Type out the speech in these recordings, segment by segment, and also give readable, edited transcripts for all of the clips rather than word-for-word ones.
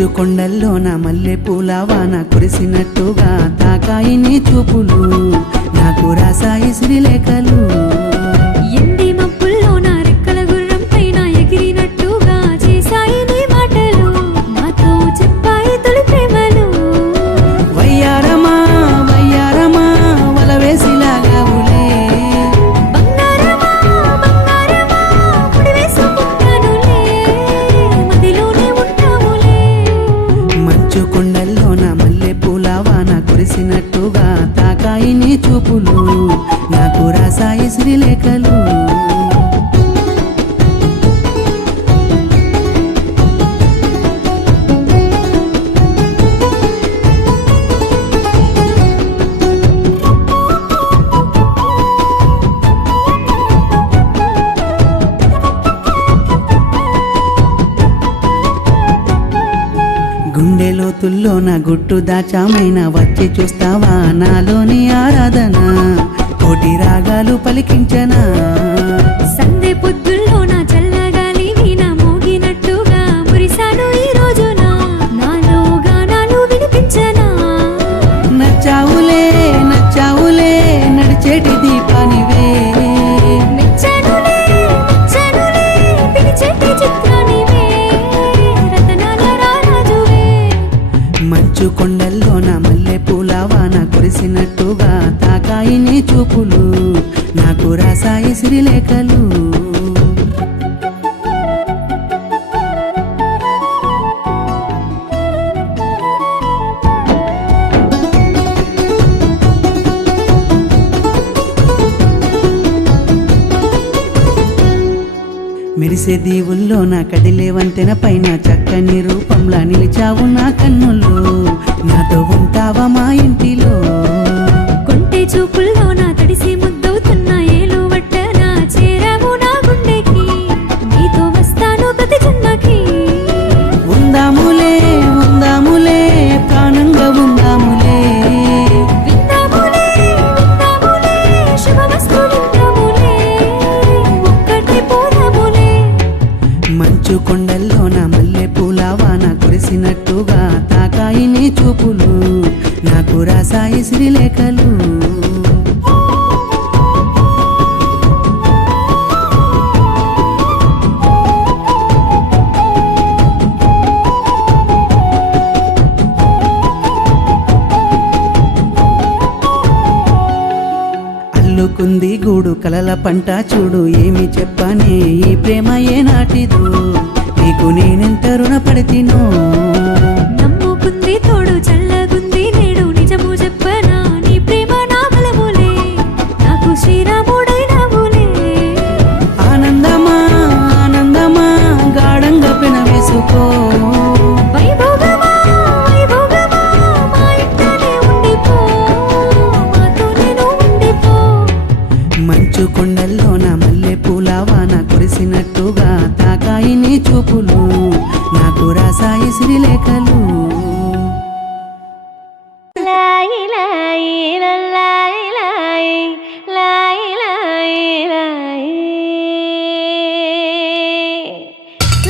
మంచు కొండల్లోన మల్లె పూల వాన కురిసినట్టుగా తాకాయి నీ చూపులు, నాకు రాసాయి శ్రీలేఖలు. ఎండి మబ్బుల్లోన రెక్కల గుర్రం పైన ఎగిరినట్టుగా చేసాయి నీ మాటలు, నాతో చెప్పాయి తొలి ప్రేమలు. వయ్యారమా వయ్యారమా వలవేసిలాగావులే, బంగారమా బంగారమా ముడివేసుకుంటానులే, మదిలోనే ఉంటావులే. మంచు కొండల్లోన మల్లె పూల వాన కురిసినట్టుగా తాకాయి నీ చూపులు, నాకు రాసాయి శ్రీలేఖలు. గుండె లోతుల్లోన గుట్టు దాచామైనా వచ్చి చూస్తావా నాలోని ఆరాధన, కోటి రాగాలు పలికించనా. సందే పొద్దుల్లోన చల్లగాలి వీణ మోగినట్టుగా మురిసాను ఈ రోజున, నాలో గానాలు వినిపించనా. నచ్చావులే నచ్చావులే నడిచేటి దీపానివే, మెచ్చానులే మెచ్చానులే పిలిచేటి చిత్రానివే, రతనాల రారాజువే. మంచు కొండల్లోన మల్లె పూల వాన కురిసినట్టుగా తాకాయి నీ చూపులు, నాకు రాసాయి శ్రీలేఖలు. మెరిసే దీవుల్లో నా కదిలే వంతెన పైన చక్కని రూపంలా నిలిచావు నా కన్నుల్లో, నాతో ఉంటావా మా ఇంటిలో. కొంటె చూపుల్లోన తడిసి ముద్దవుతున్న ఏలు వట్టన చేరావు నా గుండెకి, నీతో వస్తాను ప్రతి జన్మకి. ఉందాములే ఉందాములే ప్రాణంగా ఉందాములే, విందాములే విందాములే శుభమస్తు విందాములే, ఒక్కటే పోదాములే. మంచు కొండల్లోన మల్లె పూల వాన కురిసినట్టుగా తాకాయి నీ చూపులు, నాకు రాసాయి శ్రీలేఖలు. అల్లుకుంది గూడు కలల పంట చూడు, ఏమి చెప్పనే ఈ ప్రేమ ఏ నాటిదో, నీకు నేనెంత రుణపడితినో. నమ్ముకుంది తోడు చల్లగుంది నేడు, నిజము చెప్పనా నీ ప్రేమ నా బలములే, నాకు శ్రీరాముడైనావులే. ఆనందమా ఆనందమా గాఢంగా పెనవేసుకో, వైభోగమా వైభోగమా మా ఇంటనే ఉండిపో, మాతోనే నువ్వు ఉండిపో. మంచు కొండల్లోన మల్లె పూల వాన కురిసినట్టుగా తాకాయి నీ చూపులు, నాకు రాసాయి శ్రీలేఖలు. లాయి లాయి లాయి లాయి లాయి లాయి లాయి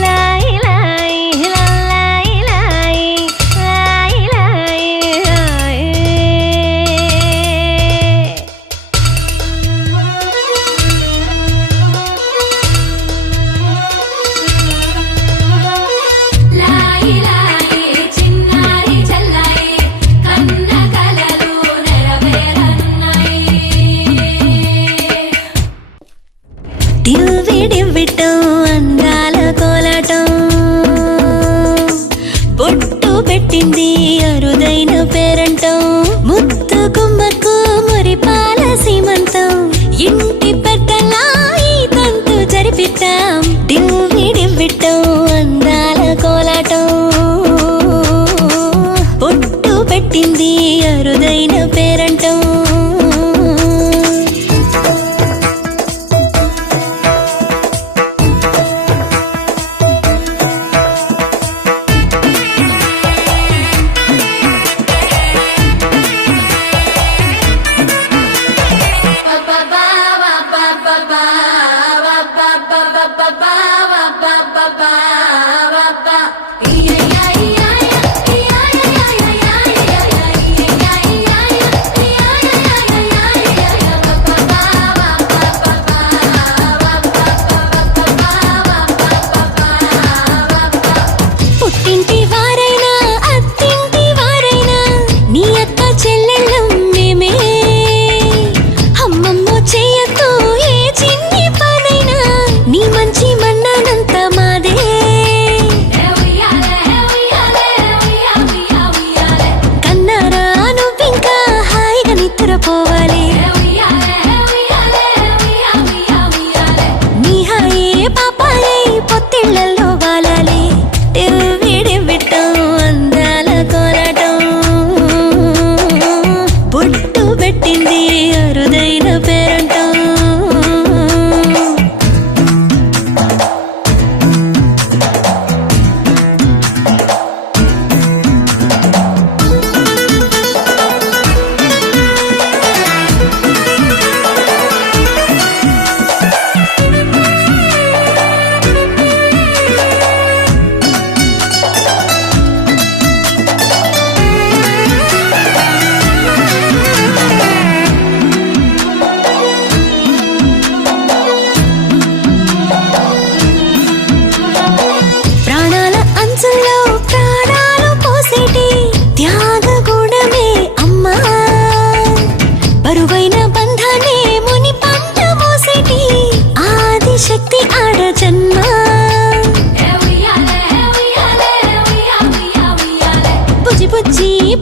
లాయి లాయి లాయి లాయి లాయి లాయి. లాయి లాయి చిన్నారి చల్లాయి కన్న కలలు నెరవేరన్నాయి. టివ్విడివ్విటం అందాల కోలాటం, బొట్టు పెట్టింది అరుదైన పేరంటం, ముత్తు గుమ్మకు మురిపాల సీమంతం, ఇంటి పెద్దలా ఈ తంతు జరిపిద్దాం. టివ్విడివ్విటం అందాల కోలాటం, బొట్టు పెట్టింది అరుదైన పేరంటం.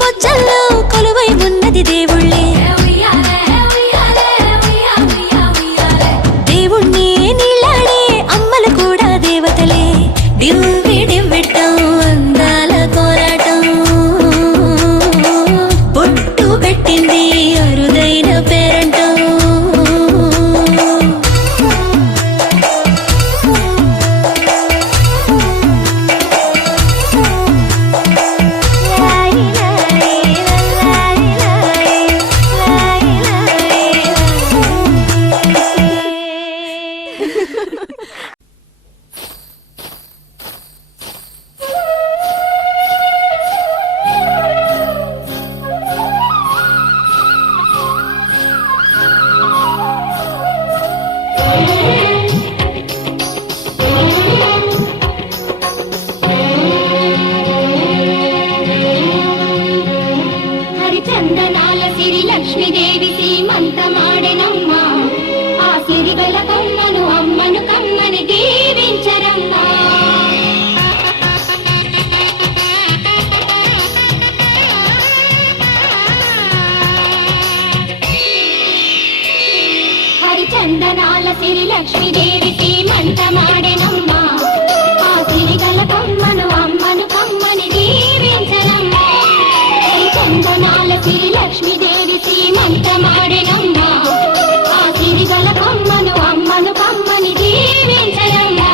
బొజ్జల్లో కొలువై ఉన్నది దేవుళ్ళే ఉయ్యాలే ఉయ్యాలే ఉయ్యాలే దేవుణ్ణి నీళ్ళాడే అమ్మలు కూడా దేవతలే డివ్వి డివ్విట్టం అందాల కోలాటం బొట్టు పెట్టింది అరుదైన పేరంటం హరిచందనాల సిరి లక్ష్మీదేవి సీమంతమాడెనమ్మ ఆ సిరిగల కమ్మను అమ్మను కమ్మని దీవించరమ్మా హరిచందనాల సిరి లక్ష్మీదేవి సీమంతమాడెనమ్మ ఆ సిరిగల కమ్మను అమ్మను కమ్మని దీవించరమ్మా చందనాల సిరి లక్ష్మీదేవి సీమంతమాడెనమ్మ ఆ సిరిగల కమ్మను అమ్మను కమ్మని దీవించరమ్మా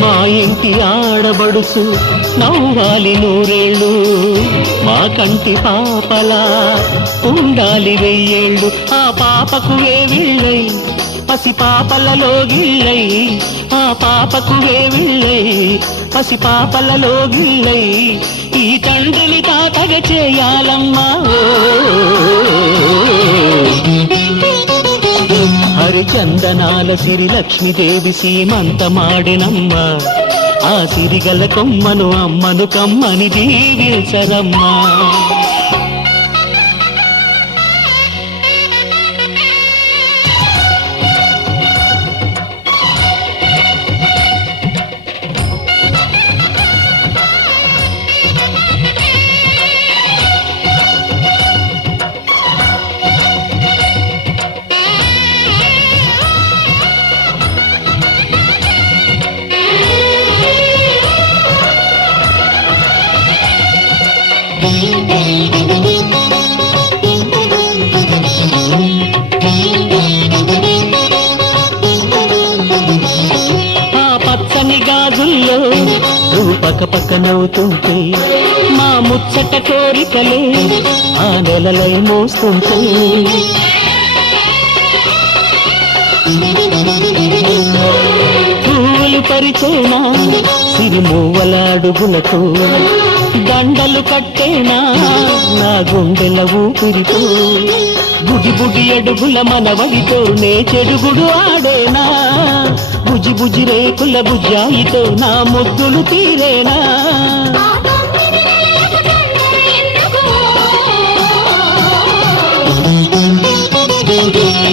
మా ఇంటి ఆడబడుచు నవ్వాలి నూరేళ్ళు మా కంటి పాపలా ఉండాలి వెయ్యేళ్ళు ఆ పాపకు వేవిళ్ళై పసి పాపలలో గిళ్ళై ఆ పాపకు వేవిళ్ళై పసి పాపలలో గిళ్ళై ఈ తండ్రిని తాతగ చేయాలమ్మా హరిచందనాల సిరి లక్ష్మీదేవి సీమంతమాడినమ్మ ఆ సిరిగల కొమ్మను అమ్మను కమ్మని దీవించరమ్మా ఆ పచ్చని గాజుల్లో రూపక పక్క నవ్వుతుంటే మా ముచ్చట కోరికలే ఆ నెలలై మోస్తుంటే పూలు పరిచేనా సిరిమూవల అడుగులకు దండలు కట్టేనా నా గుండెల ఊపిరితో బుడి బుడి అడుగుల మనవడితో నే చెడుగుడు ఆడేనా బుజి బుజి రేకుల బుజ్జాయితో నా ముద్దులు తీరేనా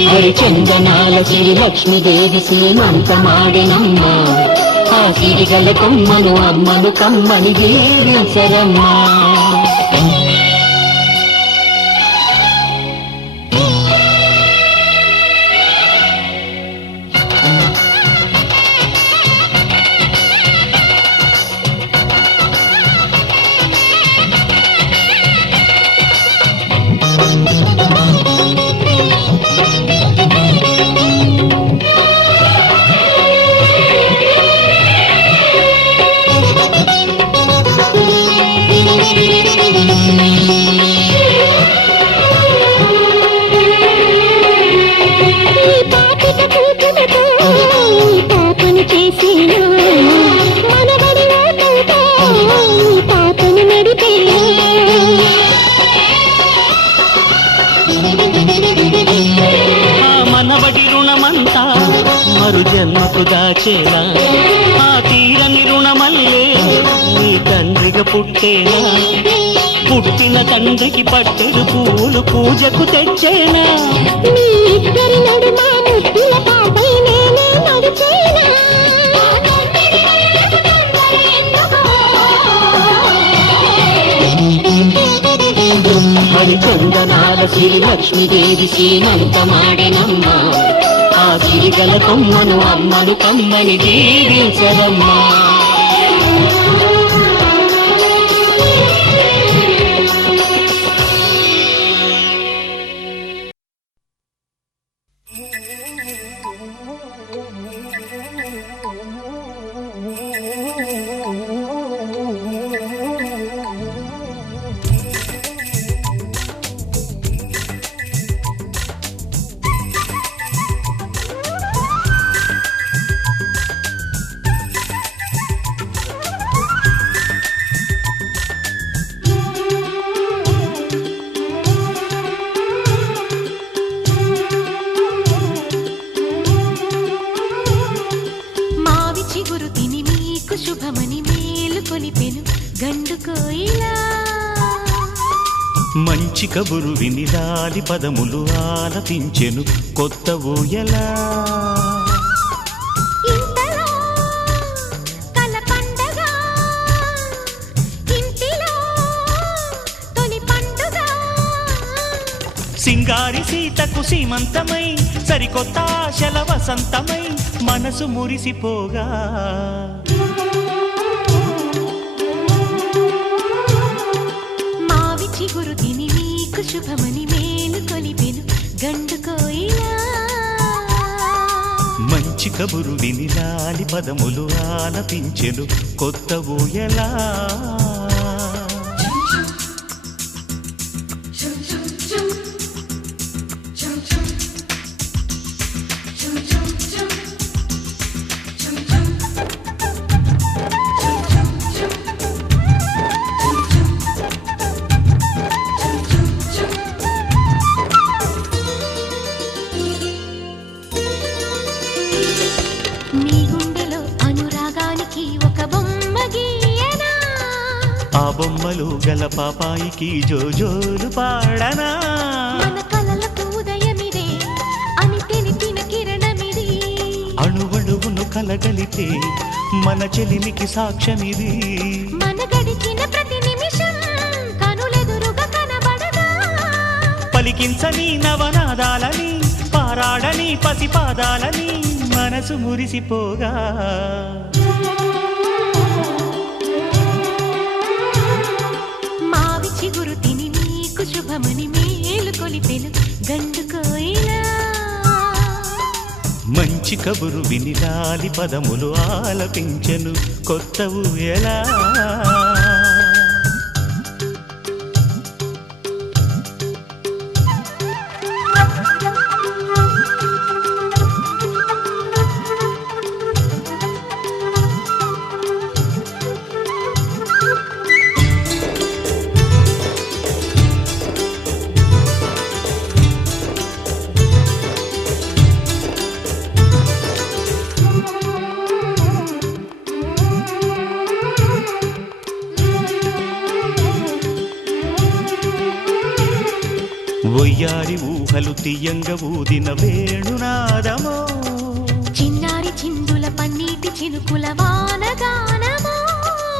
హరిచందనాల సిరి లక్ష్మీదేవి సీమంతమాడినమ్మ ఆ సిరిగల కొమ్మను అమ్మను కమ్మని దీవించరమ్మా మనవడి రుణమంతా మరు జన్మకు దాచేనా ఆ తీరని రుణమల్లే నీ తండ్రిగా పుట్టేనా పుట్టిన తండ్రికి పట్టెడు పూలు పూజకు తెచ్చేనా మీ ఇద్దరి నడుమ ముద్దుల పాపై నేనే నడిచేనా హరిచందనాల శ్రీ లక్ష్మీదేవి శ్రీమంతమాడెనమ్మా ఆ సిరిగల కొమ్మను అమ్మను కమ్మని దీవించరమ్మా శుభమని మేలు కొలిపెను గండు కోయిలా మంచి కబురు విని లాలి పదములు ఆలపించెను కొత్త ఊయలా ఇంతలో కల పండగ ఇంటిలో తొలి పండుగ సింగారి సీతకు సీమంతమై సరికొత్త ఆశల వసంతమై మనసు మురిసిపోగా చిగురు తిని నీకు శుభమని మేలు కొలిపెను గండు కోయిలా మంచి కబురు విని లాలి పదములు ఆలపించెను కొత్త ఊయలా బొమ్మలు గల పాపాయికి జోజోలు పాడనా మన కలలకు ఉదయమిదే అని తెలిపిన కిరణమిది అణువణువును కలగలితే మన చెలిమికి సాక్ష్యమిది మన గడిచిన ప్రతి నిమిషం కనులెదురుగా కనబడదా పలికించని నవనాదాలని పారాడని పసిపాదాలని మనసు మురిసిపోగా చిగురు తిని నీకు శుభమని మేలు కొలిపెను గండు కోయిలా మంచి కబురు విని లాలి పదములు ఆలపించెను కొత్త ఊయలా ఒయ్యారి ఊహలు తీయంగ ఊదిన వేణునాదమో చిన్నారి చిందుల పన్నీటి చినుకుల వానగానమో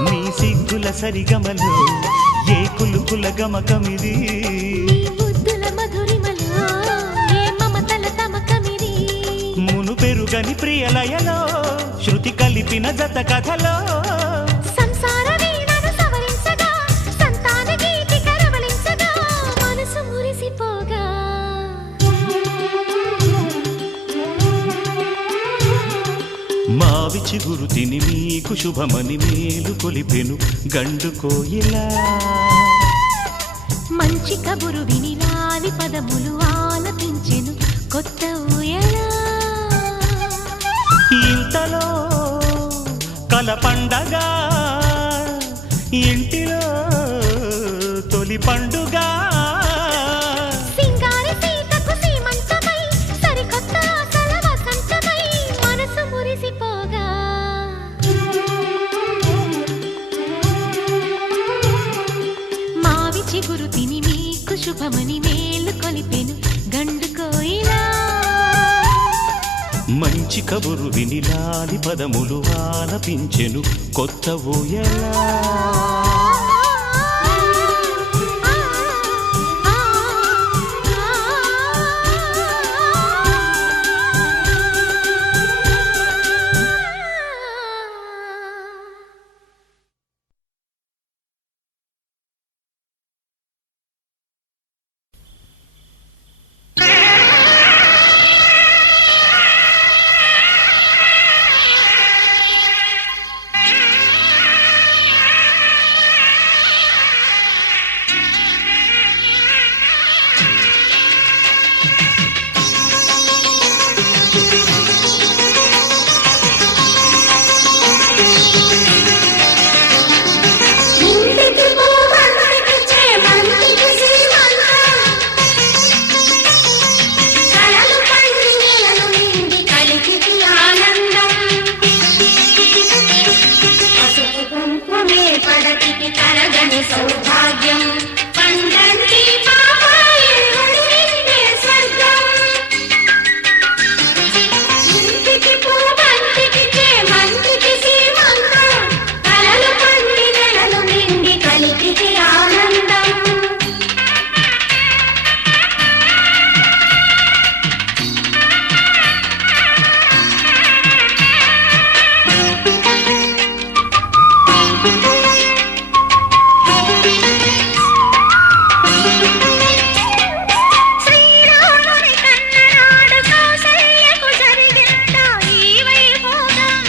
నీ సిగ్గుల సరిగమలో ఏ కులుకుల గమకమిది నీ బుద్ధుల మధురిమలో ఏ మమతల తమకమిది మును పెరుగని ప్రియలయలో శృతి కలిపిన జత కథలో సంసార వీణను సవరించగా సంతాన గీతి కరవలించగా మనసు మురిసిపోగా మావి చిగురు తిని మీకు శుభమని మేలు కొలిపెను గండు కోయిలా మంచి కబురు విని లాలి పదములు ఆలపించెను కొత్త ఊయలా ఇంతలో కల పండగ ఇంటిలో తొలి పండుగ సింగారి సీతకు సీమంతమై సరికొత్త ఆశల వసంతమై మనసు మురిసిపోగా మావి చిగురు తిని నీకు శుభమని మేలు కొలిపెను గండు కోయిలా మంచి కబురు విని లాలి పదములు ఆలపించెను కొత్త ఊయలా కలగని సౌభాగ్యం పండంటి పాపాయలు నిండే స్వర్గం ఇంటికి పూవంటికి చేమంతికి సీమంతం కలలు పండి నెలలు నిండి కలికికి ఆనందం శ్రీరాముని కన్ననాడు కౌసల్యకు జరిగిందా ఈ వైభోగం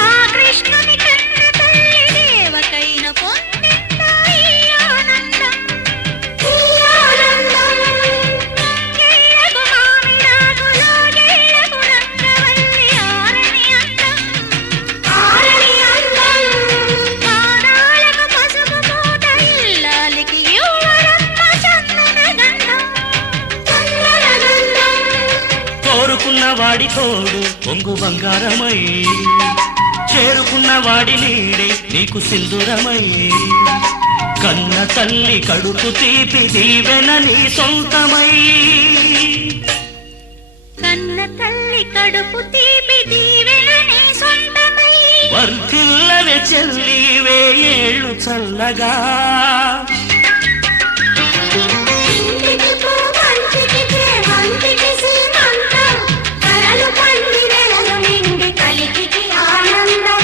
ఆ కృష్ణుని కన్న తల్లి దేవకైన పొందిందా ఈ ఆనందం ఏళ్ళకు మామిడాకులో ఏళ్ళకు రంగవల్లి ఆరని అందం పాదాలకు పసుపు పూత ఇల్లాలికి యువరమ్మ చందన గంధం కోరుకున్న వాడి తోడు పొంగు బంగారమై చేరుకున్న వాడి నీడే నీకు సింధురమై కన్న తల్లి కడుపు తీపి దీవెన నీ సొంతమై కన్న తల్లి కడుపు తీపి దీవెనని సొంతమై వర్ధిల్లవే చెల్లి వేయేళ్ళు చల్లగా ఇంటికి పూవంటికి చేమంతికి సీమంతం కలలు పండి నెలలు నిండి కలికికి ఆనందం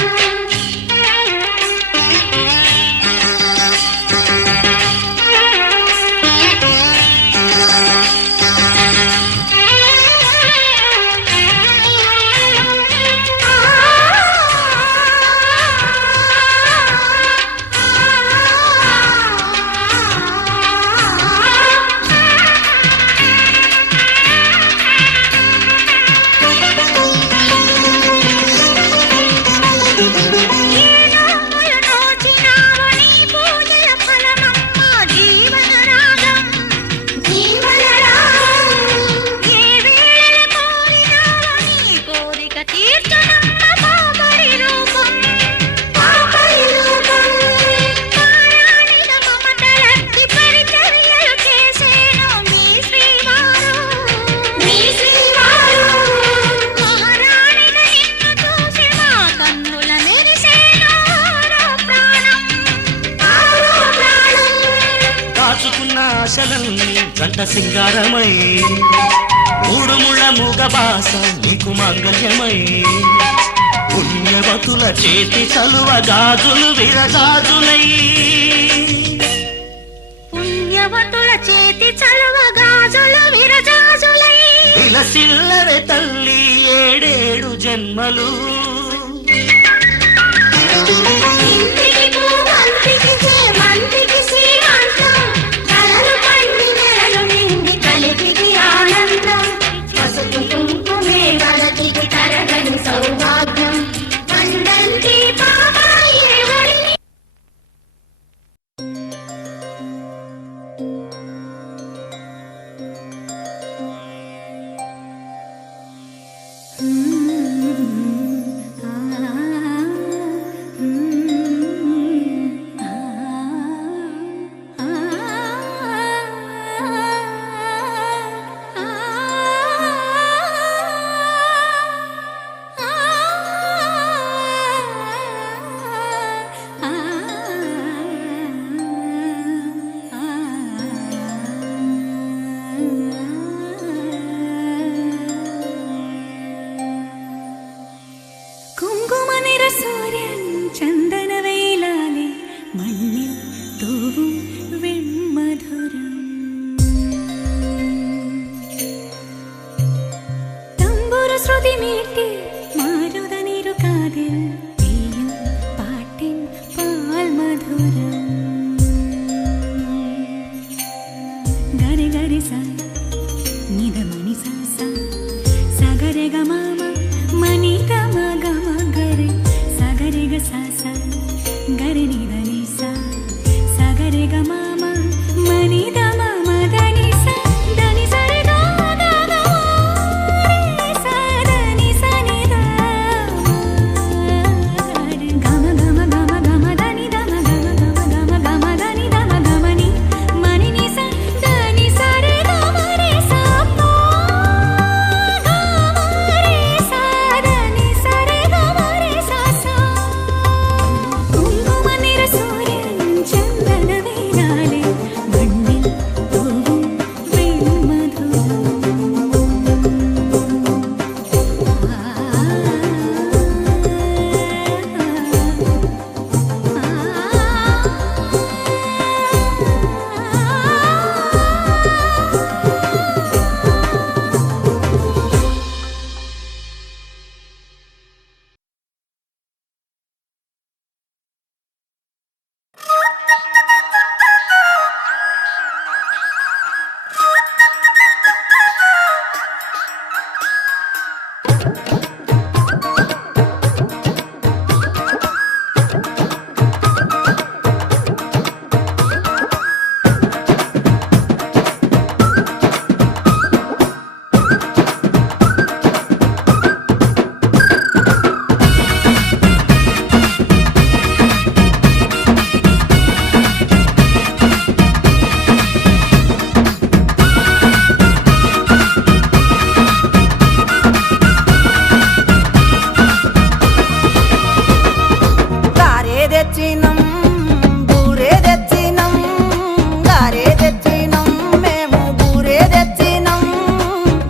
దాచుకున్న ఆశలన్నీ గంట సింగారమై మూడు ముళ్ళ మూగ బాస నీకు మంగళ్యమై పుణ్యవతుల చేతి చలువ గాజులు విరగాజులై పుణ్యవతుల చేతి చలువ గాజులు విరజాజులై విలసిల్లవే తల్లి ఏడేడు జన్మలు ఇంటికి పూవంతికి చేమంతికి సీమంతం కలలు పండి నెలలు నిండి కలికికి ఆనందం పసుపు కుంకుమే వలకికి తరగని సౌభాగ్యం పండంటి పాపాయలు കുങ്കുമനിറ സൂര്യൻ ചന്ദനവെയിലാലെ മണ്ണിൽ തൂവും വെൺമധുരം തമ്പുരു ശ്രുതി മീട്ടി മാരുതനിരു കാതിൽ പെയ്യും പാട്ടിൻ പാൽമധുരം ഗരി ഗരി സ നിധമണി സ സ സഗരെ ഗമാമ మని గమ గమ గరి సగరి గ స స గరి ని ద ని స సగరి గ మ మ మని ద మ మ ద ని స ద ని స రి గ గ గ రి స ద ని స ని ద మ గ మ గ మ గ మ గ మ తెచ్చినం బూరే తెచ్చినం గారే తెచ్చినం మేము బూరే తెచ్చినం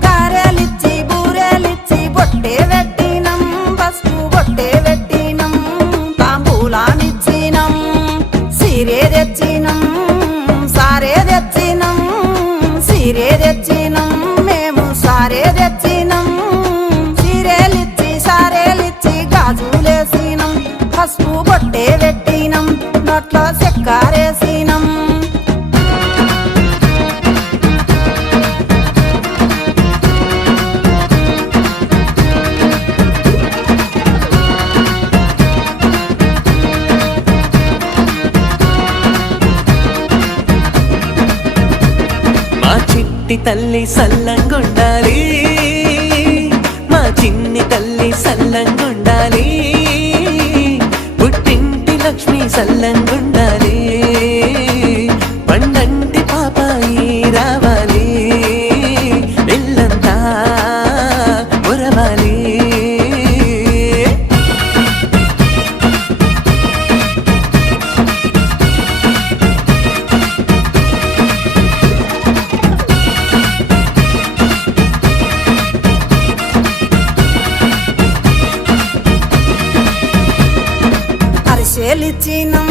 గారెలిచ్చి బూరెలిచ్చి బొట్టే పెట్టినం పసుపు బొట్టే పెట్టినం తాంబూలానిచ్చినం సీరే తెచ్చినం సారే తెచ్చినం సీరే తెచ్చినం మేము సారే తెచ్చినం సీరేలిచ్చి సారేలిచ్చి గాజులేసినం పసుపు బొట్టే పెట్టినం నోట్లో చెక్కారేసినం మా చిట్టి తల్లి సల్లంగుండాలి మా చిన్ని తల్లి సల్లంగుండాలి పుట్టింటి లక్ష్మి సల్లంగుండాలి పండంటి పాపాయి రావాలి ఇల్లంతా మురవాలి అరిసెలిచ్చినం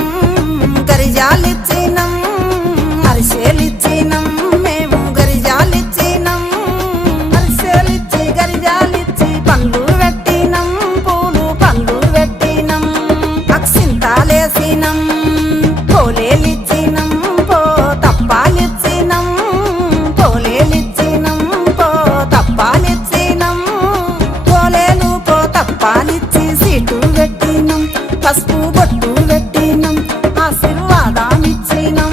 గరిజాలిచ్చినం అరిసెలిచ్చినం మేము గరిజాలిచ్చినం అరిసెలిచ్చి గరిజాలిచ్చి పండ్లు పెట్టినం పూలు పండ్లు పెట్టినం అక్షింతాలేసినం పోలేలిచ్చినం పో తప్పాలిచ్చినం పోలేలిచ్చినం పో తప్పాలిచ్చినం పోలేలు పో తప్పాలిచ్చి సీటు పెట్టినం పసుపు బొట్టు పెట్టినం ఆశీర్వాదాన్నిచ్చినం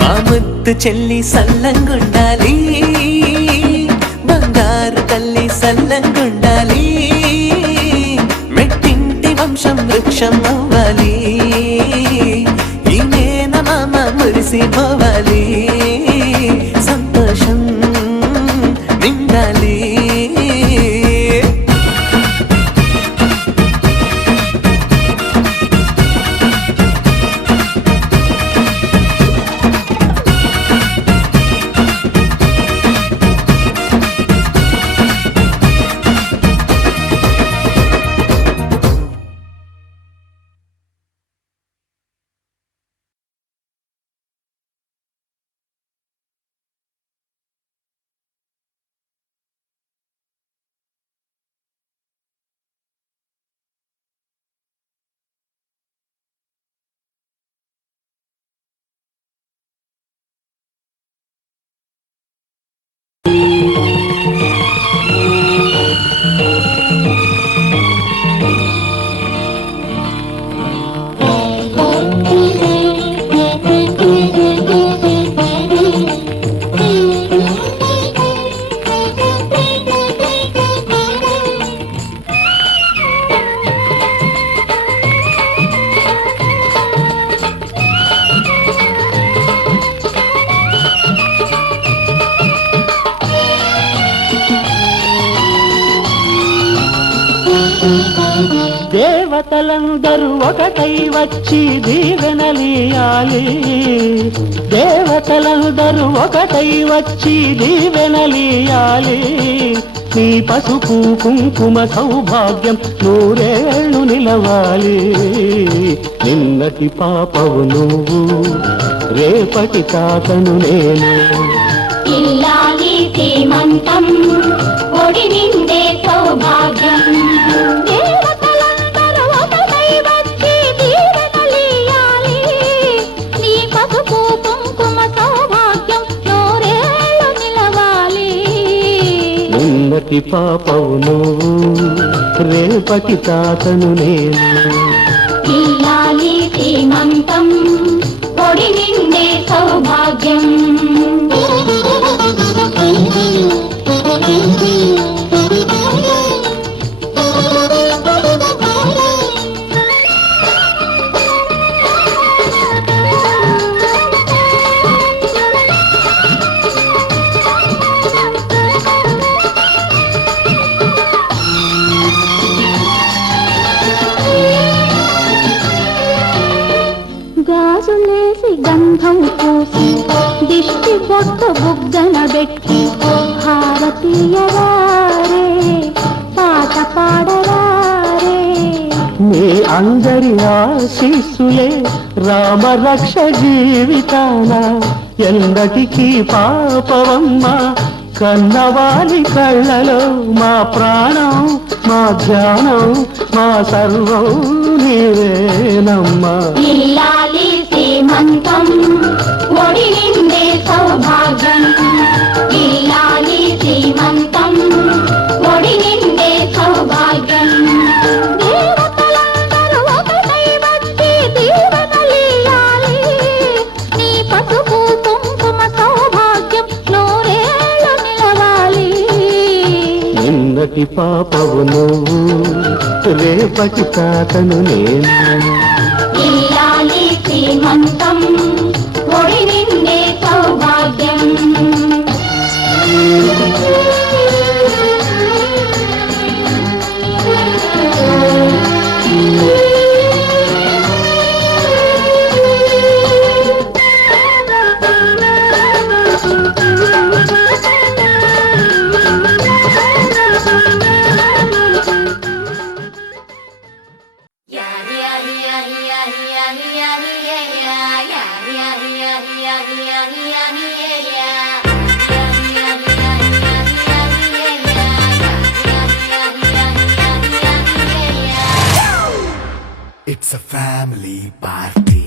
మా ముద్దు చెల్లి సల్లంగుండాలి బంగారు తల్లి సల్లంగుండాలి మెట్టింటి వంశం వృక్షం అవ్వాలి ఈ మేనమామ మురిసిపోవాలి సంతోషం నిండాలి దేవతలందరూ ఒకటై వచ్చి దీవెనలియాలి దేవతలందరూ ఒకటై వచ్చి దీవెనలియాలి నీ పసుపు కుంకుమ సౌభాగ్యం నూరేళ్ళు నిలవాలి నిన్నటి పాపవు నువ్వు రేపటి తాతను నేను ఇల్లాలి శ్రీమంతం ఒడి నిండే సౌభాగ్యం దేవతలందరూ ఒకటై వచ్చి దీవెనలియాలి నీ పసుపు కుంకుమ సౌభాగ్యం నూరేళ్ళు నిలవాలి నిన్నటి పాపవు నువ్వు రేపటి తాతను నేను ఇల్లాలి శ్రీమంతం ఒడి నిండే సౌభాగ్యం బొట్టు బుగ్గన పెట్టి హారతీయరారే పాట పాడరారే మీ అందరి ఆశీస్సులే రామరక్ష జీవితాన ఎందటికీ పాపవమ్మ కన్నవాలి కళ్ళలో మా ప్రాణం మా ధ్యానం మా సర్వం నీవేనమ్మా ఇల్లాలి సీమంతం ఒడి నిండే సౌభాగ్యం ఇల్లాలి సీమంతం ఒడి నిండే సౌభాగ్యం దేవతలందరూ ఒకటై వచ్చి దీవెనలియాలి నీ పసుపు కుంకుమ సౌభాగ్యం నూరేళ్ళు నిలవాలి నిన్నటి పాపవు నువ్వు రేపటి తాతను నేను ఇల్లాలి శ్రీమంతం ఒడి నిండే సౌభాగ్యం It's a family party.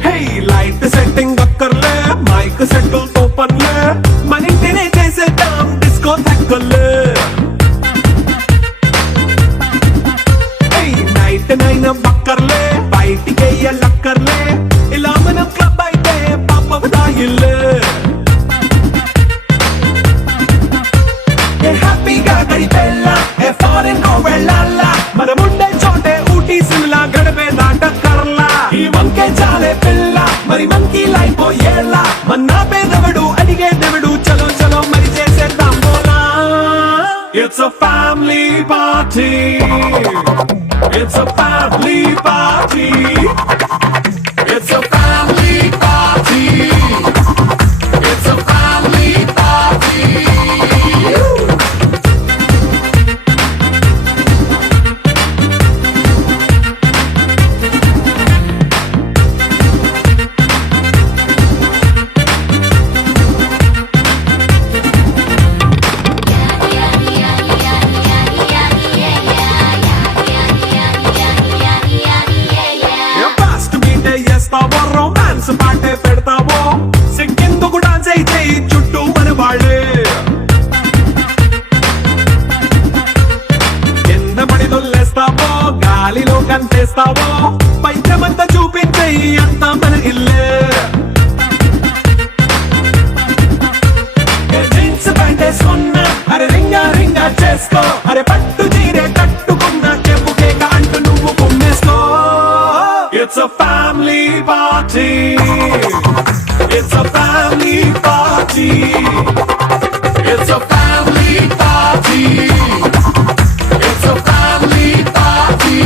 Hey, light setting అక్కర్లే మైక్ సెట్టు తో పనులే మన ఇంటినే చేసేద్దాం డిస్కో తక్కలే నైట్ నైన్ బక్కర్లే బయటికి లక్కర్లే ఇలా మనం క్లబ్ అయితే పాప దాయిల్లే హ్యాపీగా గడిపెళ్ళ ఏ ఫారెన్ కో వెళ్ళాల మనం ఉండే చోటే ఊటీ సిమ్లా గడిపే దాటక్కర్లా ఈ వంకే చాలే పిల్ల మరి మంకీ లైఫ్ ఏళ్ళ మన్నా పేదవడు అడిగే దేవుడు చలో చలో మరి చేసేద్దాం బోలా it's a family party It's a family party. It's a family party. It's a family party. Romance పాటే పెడతావో సిగ్గెందుకు డాన్స్ అయితే చుట్టూ మన వాళ్ళే కింద పడి దొల్లేస్తావో గాలిలో కంటేస్తావో పైచమంతా చూపించే అంతా మన ఇల్లే జీన్స్ ప్యాంటేసుకున్నా అరే రింగా రింగా చేసుకో అరే పట్టు చీరే కట్టుకున్న చెప్పు కేక అంటూ నువ్వు కుమ్మేసుకో It's a family party. It's a family party. It's a family party. It's a family party.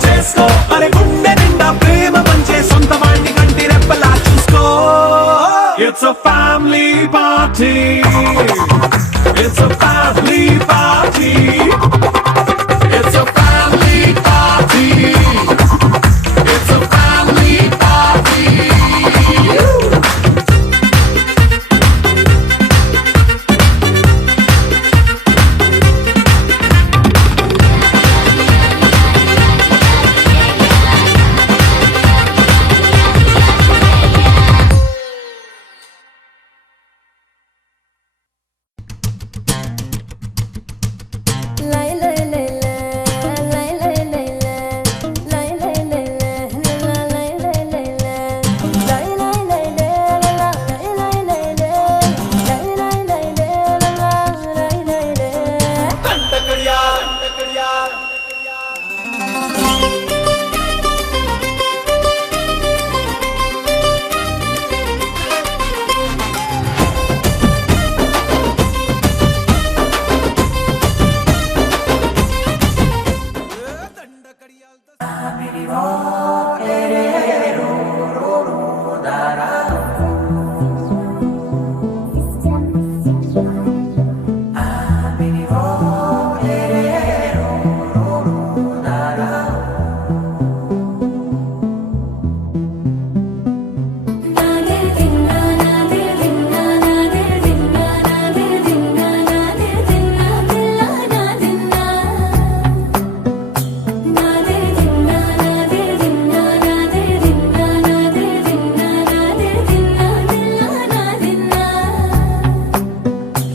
చేసుకో అరే గుండె నిండా ప్రేమ పంచే సొంత వాడిని కంటి రెప్పలా చూసుకో It's a family party It's a family party It's a family party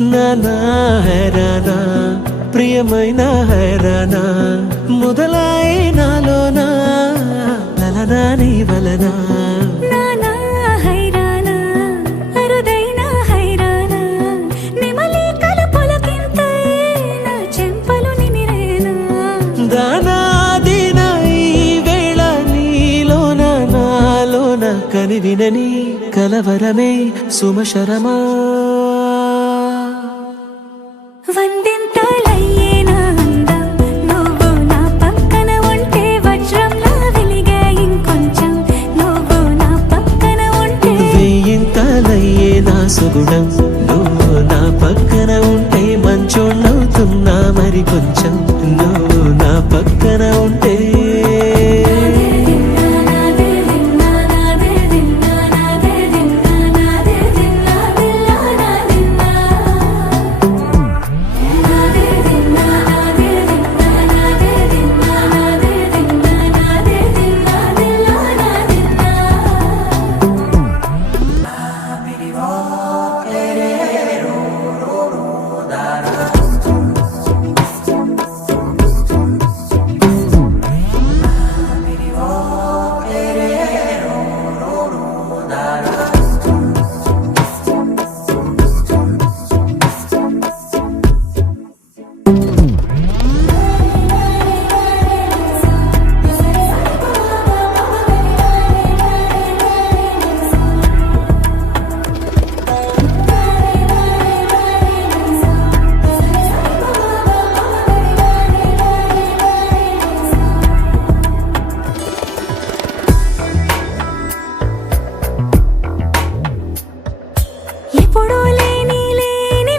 నానా హైరానా ప్రియమైన హైరానా మొదలై నాలోనా లలనా నీ వలనా నానా హైరానా అరుదైన హైరానా నెమలి కలుపులకింతై నా చెంపలు నిమిరేనా దానాదిన ఈ వేళ నీలోన నాలోన కనివినని కలవరమే సుమశరమా వందింతలయ్యే నా అందం నువ్వు నా పక్కన ఉంటే వజ్రంలా వెలిగే ఇంకొంచెం నువ్వు నా పక్కన ఉంటే వెయ్యింతలయ్యే నా సుగుణం నువ్వు నా పక్కన ఉంటే మంచోళ్ళవుతున్నా మరి కొంచెం నువ్వు నా పక్కన ఉంటే ఎప్పుడూ లేని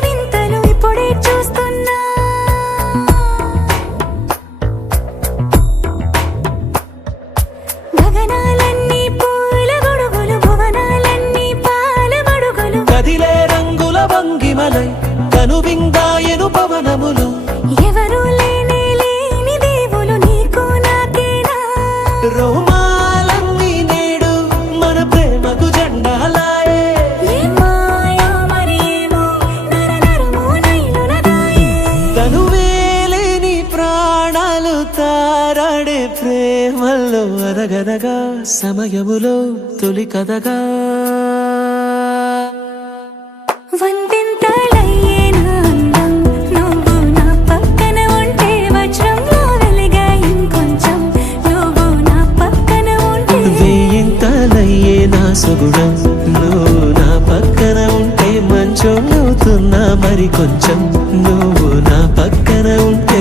వింతలు ఇప్పుడే చూస్తున్నా గగనాలన్నీ పూల గొడుగులు భువనాలన్నీ పాల మడుగులు కదిలే రంగుల భంగిమలై కనువిందాయను పవనములు ఎవరు లేని దేవులు నీకు నాకేనా రోమాలన్నీ నేడు మన ప్రేమకు జెండాలాయే ఏ మాయో మరేమో నరనరమో నైలునదాయే తనువేలేని ప్రాణాలు తారాడే ప్రేమల్లో అరగనగా సమయములో తొలి కథగా వందింతలయ్యే నా అందం నువ్వు నా పక్కన ఉంటే వజ్రంలా వెలిగే ఇంకొంచెం నువ్వు నా పక్కన ఉంటే వెయ్యింతలయ్యే నా సుగుణం నువ్వు నా పక్కన ఉంటే మంచోళ్ళవుతున్నా మరి కొంచెం నువ్వు నా పక్కన ఉంటే